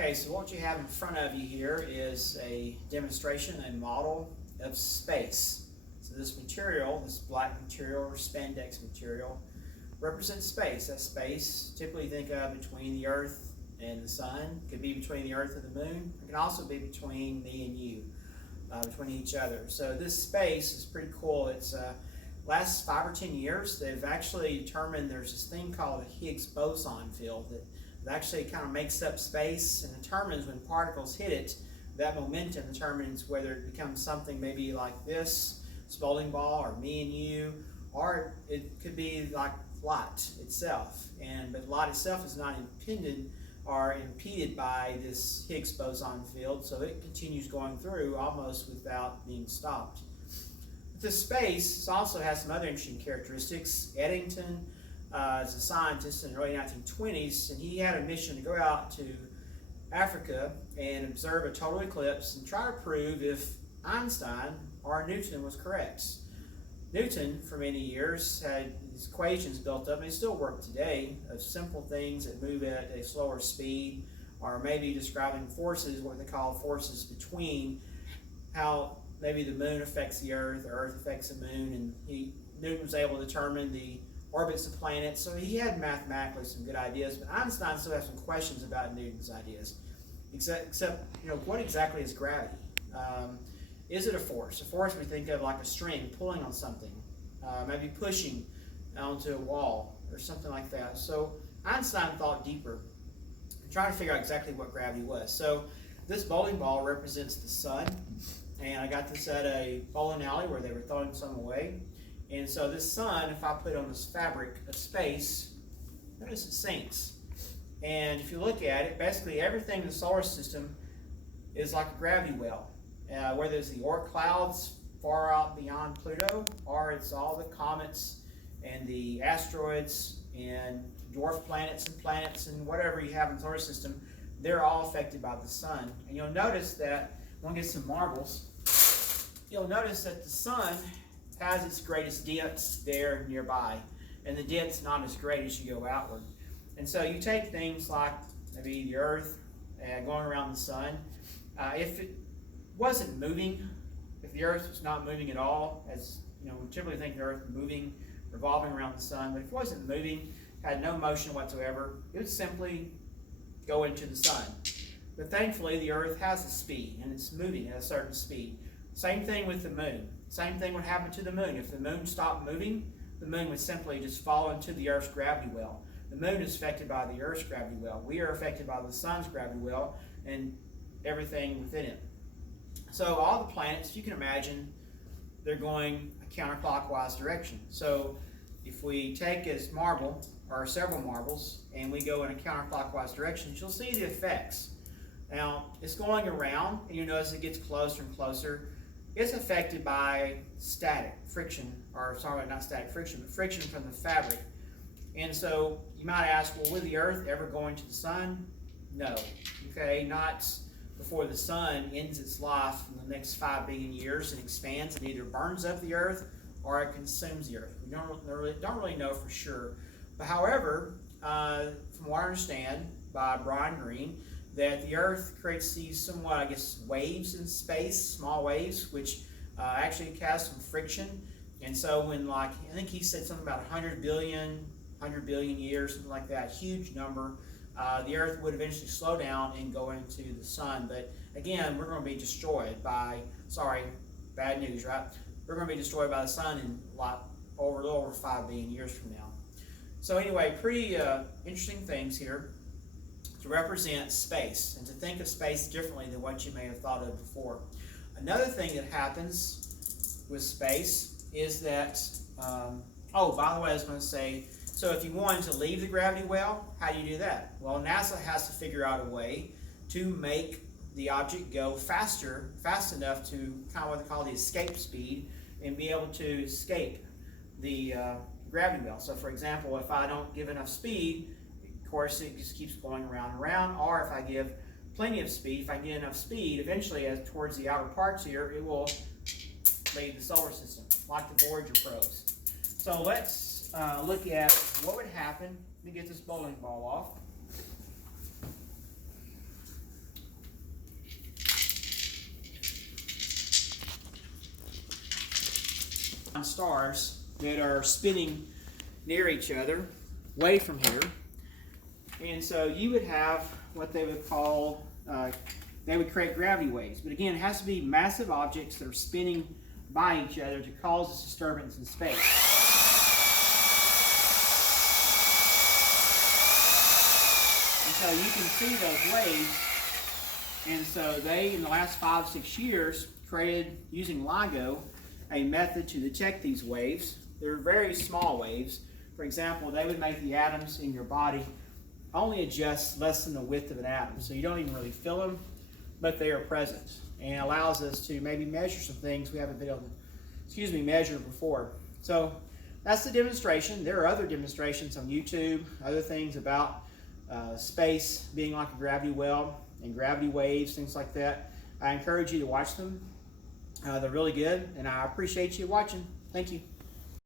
Okay, so what you have in front of you here is a demonstration, a model of space. So this material, this black material or spandex material, represents space. That space, typically think of between the Earth and the Sun. It could be between the Earth and the Moon. It can also be between me and you, between each other. So this space is pretty cool. It's last 5 or 10 years, they've actually determined there's this thing called a Higgs boson field that actually kind of makes up space and determines when particles hit it. That momentum determines whether it becomes something maybe like this bowling ball, or me and you, or it could be like light itself. But light itself is not impeded or impeded by this Higgs boson field, so it continues going through almost without being stopped. But this space also has some other interesting characteristics. Eddington is a scientist in the early 1920s, and he had a mission to go out to Africa and observe a total eclipse and try to prove if Einstein or Newton was correct. Newton, for many years, had his equations built up, and they still work today, of simple things that move at a slower speed, or maybe describing forces, what they call forces between, how maybe the moon affects the Earth, or Earth affects the moon, and Newton was able to determine the orbits of planets, so he had mathematically some good ideas, but Einstein still has some questions about Newton's ideas. Except what exactly is gravity? Is it a force? A force we think of like a string pulling on something, maybe pushing onto a wall or something like that. So Einstein thought deeper, trying to figure out exactly what gravity was. So this bowling ball represents the sun, and I got this at a bowling alley where they were throwing some away. And so this sun, if I put on this fabric of space, notice it sinks. And if you look at it, basically everything in the solar system is like a gravity well. Whether it's the Oort clouds far out beyond Pluto, or it's all the comets and the asteroids and dwarf planets and whatever you have in the solar system, they're all affected by the sun. And you'll notice that, when we get some marbles, you'll notice that the sun has its greatest dents there nearby, and the dent's not as great as you go outward. And so you take things like maybe the Earth going around the sun. If it wasn't moving, if the Earth was not moving at all, as we typically think the Earth moving, revolving around the sun, but if it wasn't moving, had no motion whatsoever, it would simply go into the sun. But thankfully, the Earth has a speed, and it's moving at a certain speed. Same thing with the moon. Same thing would happen to the moon. If the moon stopped moving, the moon would simply just fall into the Earth's gravity well. The moon is affected by the Earth's gravity well. We are affected by the sun's gravity well and everything within it. So all the planets, you can imagine, they're going a counterclockwise direction. So if we take as marble, or several marbles, and we go in a counterclockwise direction, you'll see the effects. Now, it's going around, and you notice it gets closer and closer. It's affected by static friction, or sorry, not static friction, but friction from the fabric. And so you might ask, well, will the Earth ever go into the sun? No. Okay, not before the sun ends its life in the next 5 billion years and expands and either burns up the Earth or it consumes the Earth. We don't really know for sure. But however, from what I understand by Brian Greene, that the Earth creates these somewhat, waves in space, small waves, which actually cause some friction. And so when, I think he said something about 100 billion years, something like that, huge number, the Earth would eventually slow down and go into the sun. But again, we're going to be destroyed by, bad news, right? We're going to be destroyed by the sun in a little over 5 billion years from now. So anyway, pretty interesting things here to represent space and to think of space differently than what you may have thought of before. Another thing that happens with space is that, by the way, I was going to say, so if you wanted to leave the gravity well, how do you do that? Well, NASA has to figure out a way to make the object go fast enough to kind of what they call the escape speed, and be able to escape the gravity well. So for example, if I don't give enough speed, of course it just keeps going around and around, or if I give plenty of speed, if I get enough speed, eventually towards the outer parts here, it will leave the solar system, like the Voyager probes. So let's look at what would happen. Let me get this bowling ball off. stars that are spinning near each other, away from here. And so you would have what they would call, they would create gravity waves. But again, it has to be massive objects that are spinning by each other to cause this disturbance in space. And so you can see those waves. And so they, in the last 5-6 years, created, using LIGO, a method to detect these waves. They're very small waves. For example, they would make the atoms in your body only adjust less than the width of an atom. So you don't even really feel them, but they are present. And it allows us to maybe measure some things we haven't been able to, measure before. So that's the demonstration. There are other demonstrations on YouTube, other things about space being like a gravity well and gravity waves, things like that. I encourage you to watch them. They're really good, and I appreciate you watching. Thank you.